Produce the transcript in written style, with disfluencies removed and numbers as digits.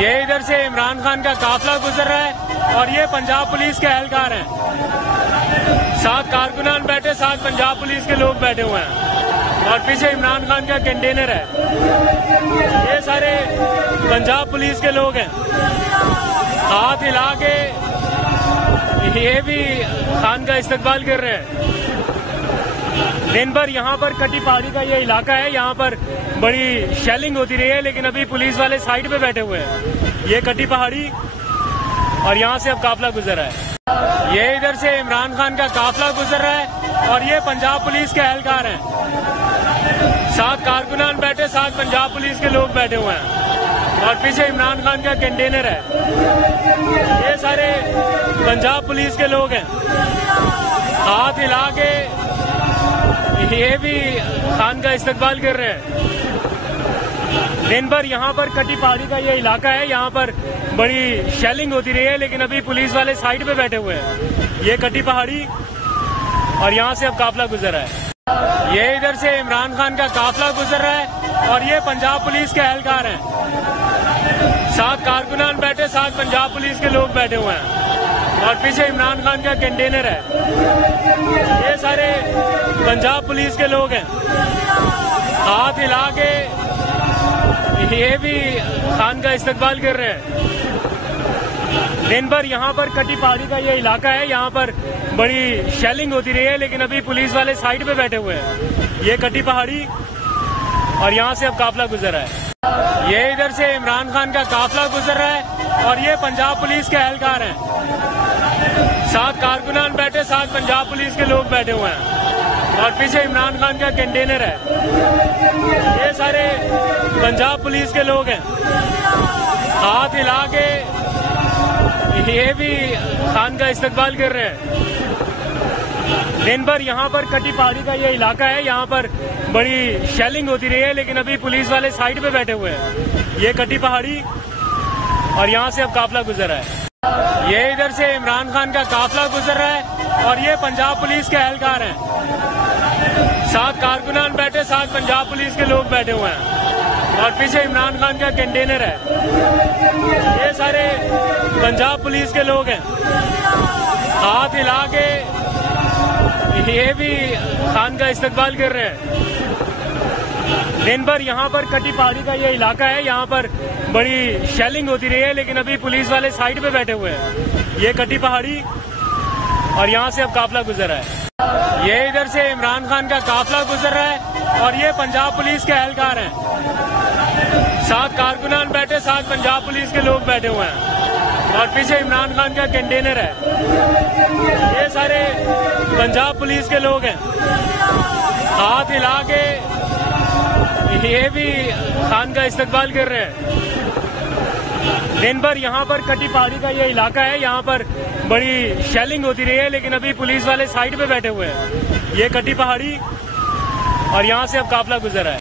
ये इधर से इमरान खान का काफिला गुजर रहा है और ये पंजाब पुलिस के एहलकार हैं। साथ कारकुनान बैठे, साथ पंजाब पुलिस के लोग बैठे हुए हैं और पीछे इमरान खान का कंटेनर है। ये सारे पंजाब पुलिस के लोग हैं। हाथ हिला के ये भी खान का इस्तकबाल कर रहे हैं। दिन भर यहाँ पर कटी पहाड़ी का ये इलाका है, यहाँ पर बड़ी शेलिंग होती रही है, लेकिन अभी पुलिस वाले साइड पे बैठे हुए हैं। ये कटी पहाड़ी और यहाँ से अब काफिला गुजर रहा है। ये इधर से इमरान खान का काफिला गुजर रहा है और ये पंजाब पुलिस के एहलकार हैं। साथ कारकुनान बैठे, साथ पंजाब पुलिस के लोग बैठे हुए हैं और पीछे इमरान खान का कंटेनर है। ये सारे पंजाब पुलिस के लोग हैं। हाथ हिला के ये भी खान का इस्तकबाल कर रहे हैं। दिन भर यहाँ पर कटी पहाड़ी का ये इलाका है, यहाँ पर बड़ी शेलिंग होती रही है, लेकिन अभी पुलिस वाले साइड पे बैठे हुए हैं। ये कटी पहाड़ी और यहाँ से अब काफिला गुजर रहा है। ये इधर से इमरान खान का काफिला गुजर रहा है और ये पंजाब पुलिस के एहलकार हैं। साथ कारकुनान बैठे, साथ पंजाब पुलिस के लोग बैठे हुए हैं और पीछे इमरान खान का कंटेनर है। ये सारे पंजाब पुलिस के लोग हैं। हाथ हिला के ये भी खान का इस्तकबाल कर रहे हैं। दिन भर यहाँ पर कटी पहाड़ी का ये इलाका है, यहाँ पर बड़ी शेलिंग होती रही है, लेकिन अभी पुलिस वाले साइड पे बैठे हुए हैं। ये कटी पहाड़ी और यहाँ से अब काफिला गुजर रहा है। ये इधर से इमरान खान का काफिला गुजर रहा है और ये पंजाब पुलिस के एहलकार हैं। साथ कारकुनान बैठे, साथ पंजाब पुलिस के लोग बैठे हुए हैं और पीछे इमरान खान का कंटेनर है। ये सारे पंजाब पुलिस के लोग हैं। हाथ हिला के ये भी खान का इस्तकबाल कर रहे हैं। दिन भर यहाँ पर कटी पहाड़ी का ये इलाका है, यहाँ पर बड़ी शेलिंग होती रही है, लेकिन अभी पुलिस वाले साइड पे बैठे हुए हैं। ये कटी पहाड़ी और यहाँ से अब काफिला गुजर रहा है। ये इधर से इमरान खान का काफिला गुजर रहा है और ये पंजाब पुलिस के एहलकार हैं। साथ कारकुनान बैठे, साथ पंजाब पुलिस के लोग बैठे हुए हैं और पीछे इमरान खान का कंटेनर है। ये सारे पंजाब पुलिस के लोग हैं। हाथ हिला के ये भी खान का इस्तकबाल कर रहे हैं। दिन भर यहाँ पर कटी पहाड़ी का ये इलाका है, यहाँ पर बड़ी शेलिंग होती रही है, लेकिन अभी पुलिस वाले साइड पे बैठे हुए हैं। ये कटी पहाड़ी और यहाँ से अब काफिला गुजर रहा है। ये इधर से इमरान खान का काफिला गुजर रहा है और ये पंजाब पुलिस के एहलकार हैं। साथ कारकुनान बैठे, साथ पंजाब पुलिस के लोग बैठे हुए हैं और पीछे इमरान खान का कंटेनर है। ये सारे पंजाब पुलिस के लोग हैं। हाथ हिला के ये भी खान का इस्तकबाल कर रहे हैं। दिन भर यहाँ पर कटी पहाड़ी का ये इलाका है, यहाँ पर बड़ी शेलिंग होती रही है, लेकिन अभी पुलिस वाले साइड पे बैठे हुए हैं। ये कटी पहाड़ी और यहाँ से अब काफिला गुजर रहा है।